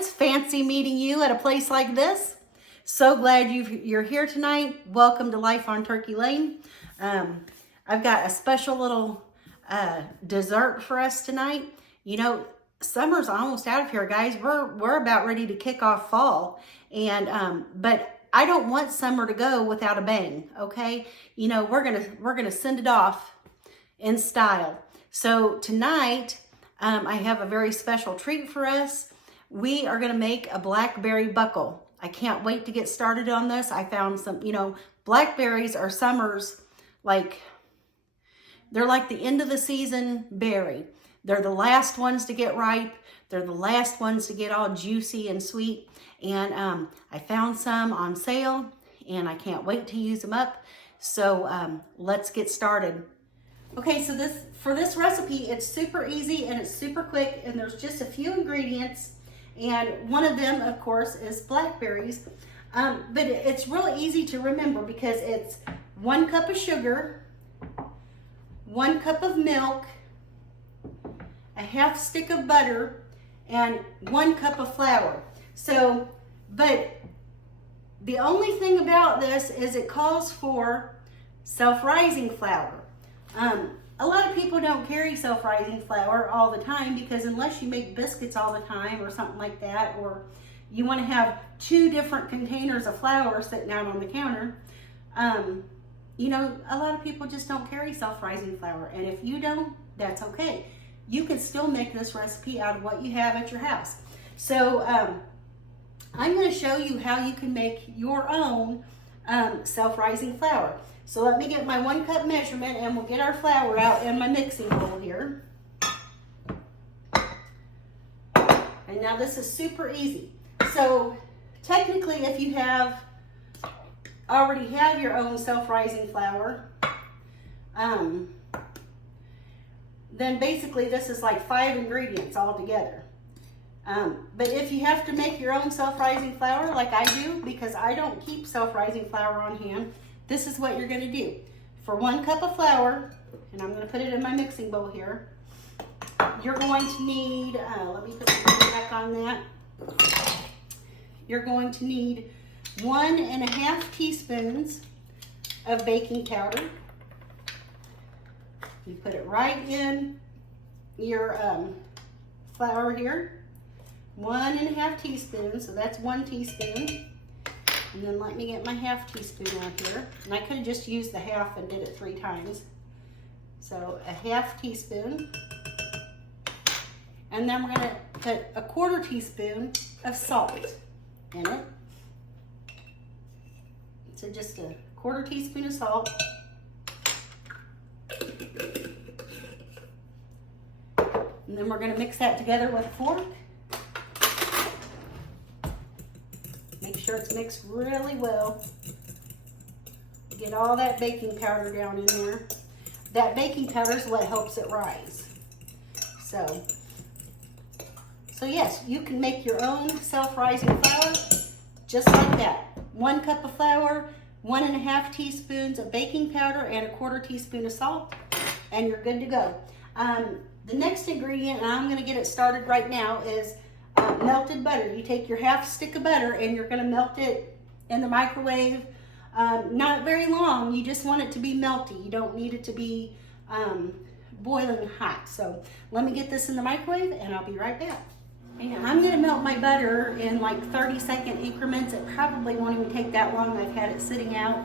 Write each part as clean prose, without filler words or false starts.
friends, fancy meeting you at a place like this. So glad you're here tonight. Welcome to Life on Turkey Lane. I've got a special little dessert for us tonight. You know, summer's almost out of here, guys. We're about ready to kick off fall, and but I don't want summer to go without a bang. Okay, you know, we're gonna send it off in style. So tonight, I have a very special treat for us. We are gonna make a blackberry buckle. I can't wait to get started on this. I found some, you know, blackberries are summer's, they're like the end of the season berry. They're the last ones to get ripe. They're the last ones to get all juicy and sweet. And I found some on sale and I can't wait to use them up. So let's get started. Okay, so for this recipe, it's super easy and it's super quick, and there's just a few ingredients. And one of them, of course, is blackberries. But it's really easy to remember because it's 1 cup of sugar, 1 cup of milk, a half stick of butter, and 1 cup of flour. So, but the only thing about this is it calls for self-rising flour. A lot of people don't carry self-rising flour all the time because unless you make biscuits all the time or something like that, or you want to have 2 different containers of flour sitting out on the counter, you know, a lot of people just don't carry self-rising flour. And if you don't, that's okay. You can still make this recipe out of what you have at your house. So I'm going to show you how you can make your own self-rising flour. So let me get my 1 cup measurement and we'll get our flour out in my mixing bowl here. And now this is super easy. So technically, if you already have your own self-rising flour, then basically this is like 5 ingredients all together. But if you have to make your own self-rising flour like I do, because I don't keep self-rising flour on hand, this is what you're going to do. For 1 cup of flour, and I'm going to put it in my mixing bowl here, you're going to need, let me put the lid back on that. You're going to need 1.5 teaspoons of baking powder. You put it right in your flour here. 1.5 teaspoons, so that's 1 teaspoon. And then let me get my half teaspoon out here. And I could have just used the half and did it 3 times. So a half teaspoon. And then we're gonna put a 1/4 teaspoon of salt in it. So just a 1/4 teaspoon of salt. And then we're gonna mix that together with a fork. Make sure it's mixed really well. Get all that baking powder down in there. That baking powder is what helps it rise. So yes, you can make your own self-rising flour just like that. 1 cup of flour, 1.5 teaspoons of baking powder, and a 1/4 teaspoon of salt, and you're good to go. The next ingredient, and I'm going to get it started right now, is melted butter. You take your half stick of butter and you're going to melt it in the microwave. Not very long. You just want it to be melty. You don't need it to be boiling hot. So let me get this in the microwave and I'll be right back. And I'm going to melt my butter in like 30-second increments. It probably won't even take that long. I've had it sitting out.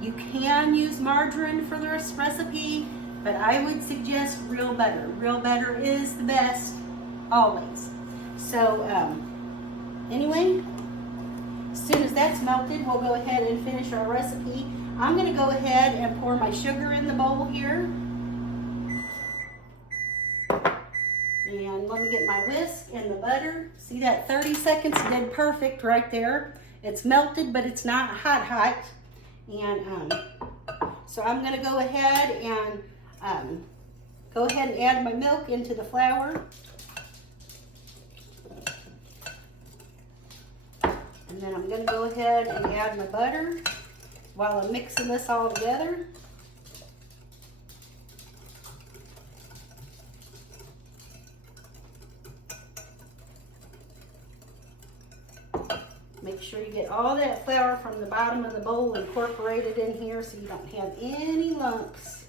You can use margarine for this recipe, but I would suggest real butter. Real butter is the best. Always. So anyway, as soon as that's melted, we'll go ahead and finish our recipe. I'm going to go ahead and pour my sugar in the bowl here. And let me get my whisk and the butter. See that 30 seconds did perfect right there. It's melted, but it's not hot. And so I'm going to go ahead and add my milk into the flour. And then I'm going to go ahead and add my butter while I'm mixing this all together. sure you get all that flour from the bottom of the bowl incorporated in here so you don't have any lumps.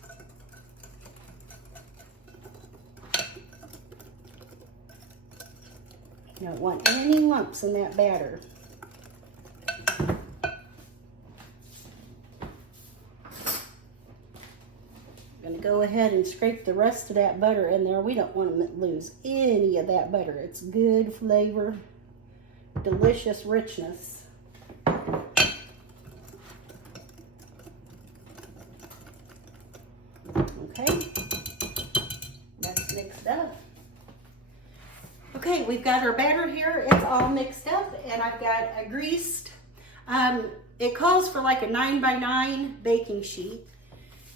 You don't want any lumps in that batter. I'm going to go ahead and scrape the rest of that butter in there. We don't want to lose any of that butter. It's good flavor, delicious richness. Okay, that's mixed up. Okay, we've got our batter here. It's all mixed up, and I've got a greased, it calls for like a 9x9 baking sheet.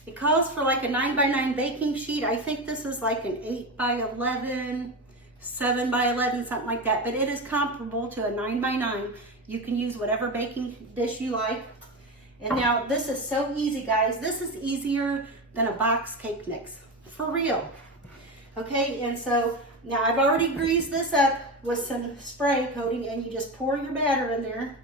It calls for like a 9x9 baking sheet. I think this is like an 8x11, 7x11, something like that, but it is comparable to a 9x9. You can use whatever baking dish you like. And now this is so easy, guys. This is easier than a box cake mix, for real. Okay, and so now I've already greased this up with some spray coating, and you just pour your batter in there.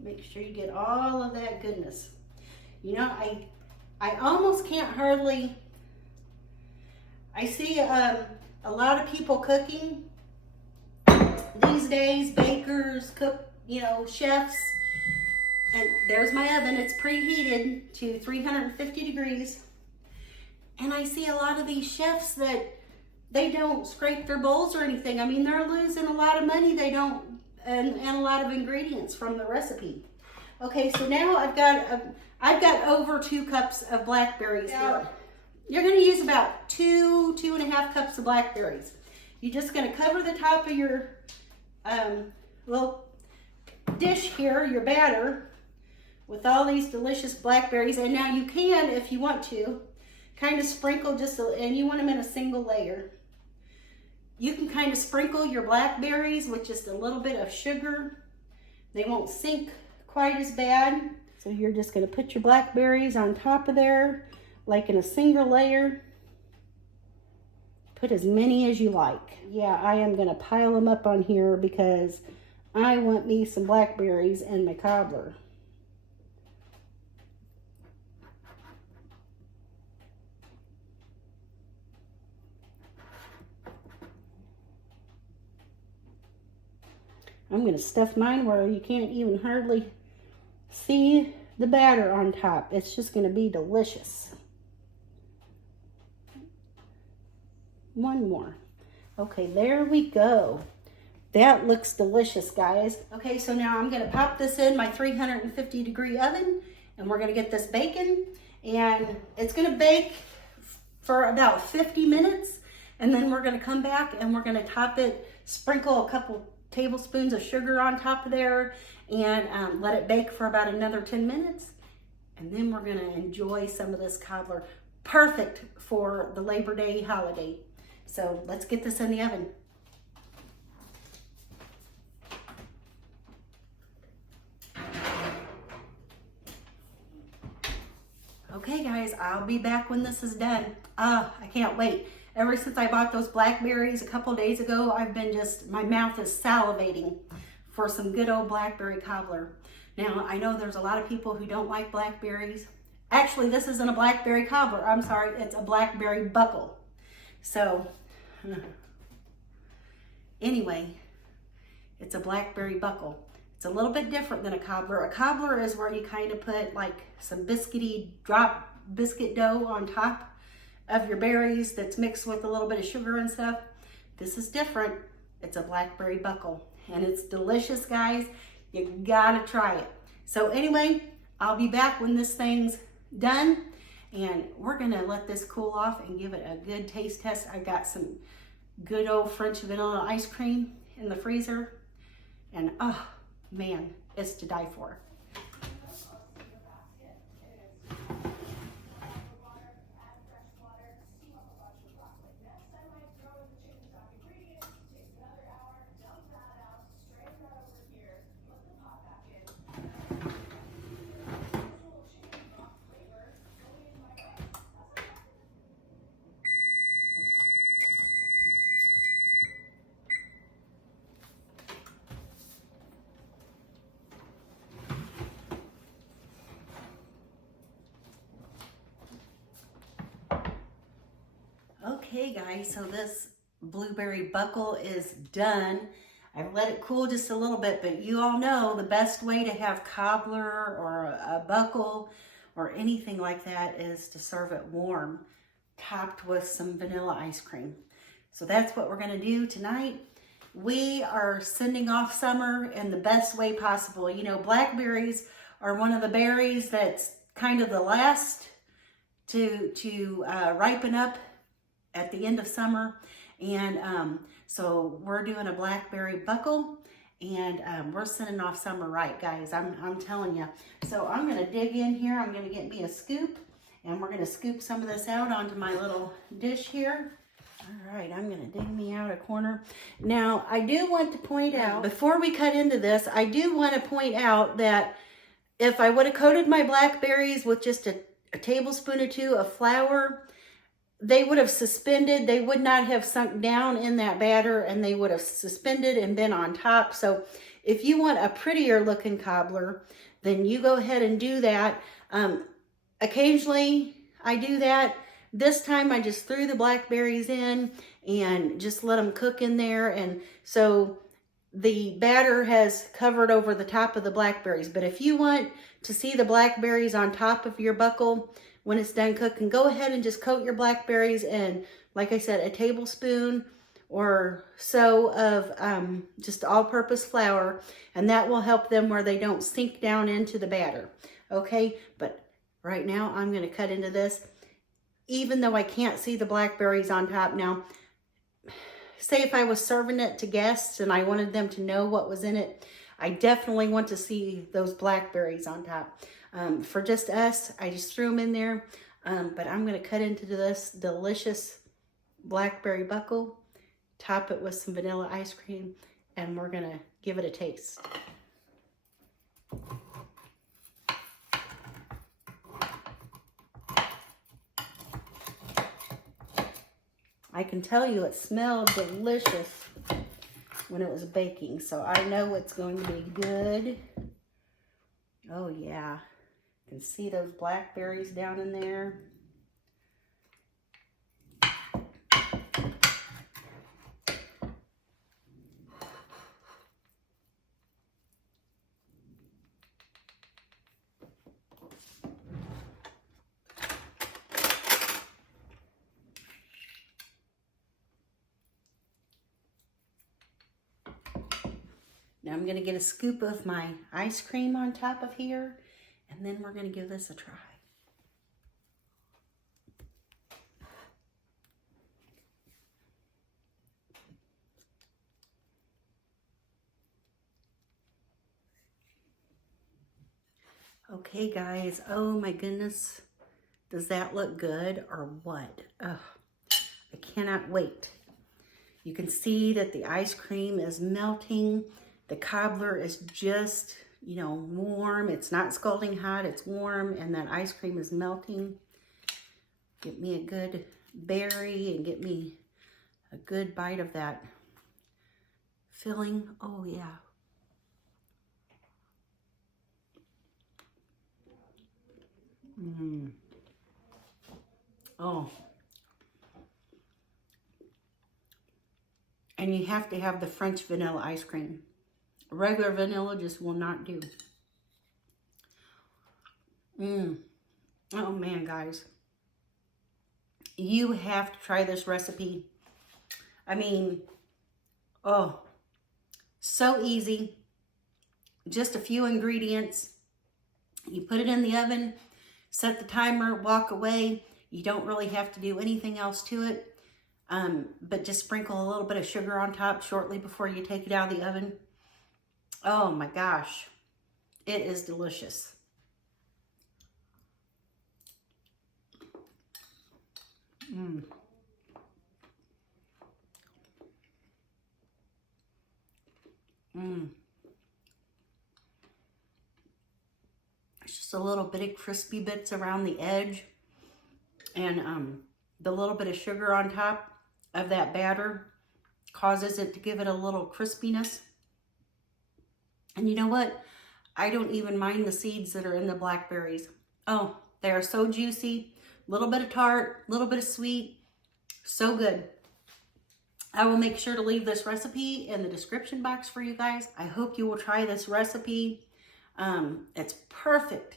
Make sure you get all of that goodness. You know, I almost can't hardly, I see a lot of people cooking these days, bakers, chefs, and there's my oven. It's preheated to 350 degrees. And I see a lot of these chefs that they don't scrape their bowls or anything. I mean, they're losing a lot of money. They don't, and a lot of ingredients from the recipe. Okay, so now I've got over 2 cups of blackberries here. You're going to use about 2.5 cups of blackberries. You're just going to cover the top of your little dish here, your batter, with all these delicious blackberries. And now you can, if you want to, kind of sprinkle and you want them in a single layer. You can kind of sprinkle your blackberries with just a little bit of sugar. They won't sink quite as bad. So you're just going to put your blackberries on top of there, like in a single layer. Put as many as you like. Yeah, I am going to pile them up on here because I want me some blackberries in my cobbler. I'm going to stuff mine where you can't even hardly see the batter on top. It's just going to be delicious. One more. Okay, there we go. That looks delicious, guys. Okay, so now I'm going to pop this in my 350 degree oven, and we're going to get this baking. And it's going to bake for about 50 minutes, and then we're going to come back and we're going to top it, sprinkle a couple tablespoons of sugar on top of there, and let it bake for about another 10 minutes. And then we're going to enjoy some of this cobbler. Perfect for the Labor Day holiday. So let's get this in the oven. Okay guys, I'll be back when this is done. I can't wait. Ever since I bought those blackberries a couple days ago, I've been my mouth is salivating for some good old blackberry cobbler. Now, I know there's a lot of people who don't like blackberries. Actually, this isn't a blackberry cobbler. I'm sorry, it's a blackberry buckle. So, anyway, it's a blackberry buckle. It's a little bit different than a cobbler. A cobbler is where you kind of put like some drop biscuit dough on top of your berries that's mixed with a little bit of sugar and stuff. This is different. It's a blackberry buckle, and it's delicious, guys. You gotta try it. So anyway, I'll be back when this thing's done, and we're gonna let this cool off and give it a good taste test. I got some good old French vanilla ice cream in the freezer, and oh man, it's to die for. Okay guys, so this blueberry buckle is done. I've let it cool just a little bit, but you all know the best way to have cobbler or a buckle or anything like that is to serve it warm, topped with some vanilla ice cream. So that's what we're gonna do tonight. We are sending off summer in the best way possible. You know, blackberries are one of the berries that's kind of the last to ripen up at the end of summer. And so we're doing a blackberry buckle, and we're sending off summer right, guys. I'm telling you. So I'm gonna dig in here. I'm gonna get me a scoop, and we're gonna scoop some of this out onto my little dish here. All right, I'm gonna dig me out a corner. Now, I do want to point out, before we cut into this, I do want to point out that if I would have coated my blackberries with just a tablespoon or two of flour, they would have suspended. They would not have sunk down in that batter, and they would have suspended and been on top. So if you want a prettier looking cobbler, then you go ahead and do that. Occasionally I do that. This time I just threw the blackberries in and just let them cook in there. And so the batter has covered over the top of the blackberries. But if you want to see the blackberries on top of your buckle when it's done cooking, go ahead and just coat your blackberries in, like I said, a tablespoon or so of just all-purpose flour, and that will help them where they don't sink down into the batter. Okay, but right now I'm going to cut into this. Even though I can't see the blackberries on top now, say if I was serving it to guests and I wanted them to know what was in it, I definitely want to see those blackberries on top. For just us, I just threw them in there, but I'm going to cut into this delicious blackberry buckle, top it with some vanilla ice cream, and we're going to give it a taste. I can tell you it smelled delicious when it was baking, so I know it's going to be good. Oh yeah, you can see those blackberries down in there. Now I'm going to get a scoop of my ice cream on top of here, and then we're going to give this a try. Okay guys, oh my goodness, does that look good or what? Oh, I cannot wait. You can see that the ice cream is melting. The cobbler is just, you know, warm. It's not scalding hot, it's warm, and that ice cream is melting. Get me a good berry and get me a good bite of that filling. Oh yeah. Oh. And you have to have the French vanilla ice cream. Regular vanilla just will not do. Oh man, guys. You have to try this recipe. I mean, oh, so easy. Just a few ingredients. You put it in the oven, set the timer, walk away. You don't really have to do anything else to it. But just sprinkle a little bit of sugar on top shortly before you take it out of the oven. Oh my gosh, it is delicious. It's just a little bit of crispy bits around the edge, and the little bit of sugar on top of that batter causes it to give it a little crispiness. And you know what? I don't even mind the seeds that are in the blackberries. Oh, they are so juicy. A little bit of tart, a little bit of sweet. So good. I will make sure to leave this recipe in the description box for you guys. I hope you will try this recipe. It's perfect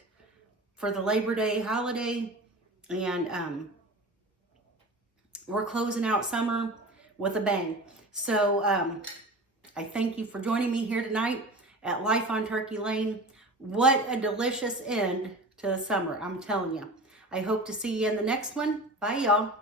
for the Labor Day holiday, and we're closing out summer with a bang. So I thank you for joining me here tonight at Life on Turkey Lane. What a delicious end to the summer, I'm telling you. I hope to see you in the next one. Bye, y'all.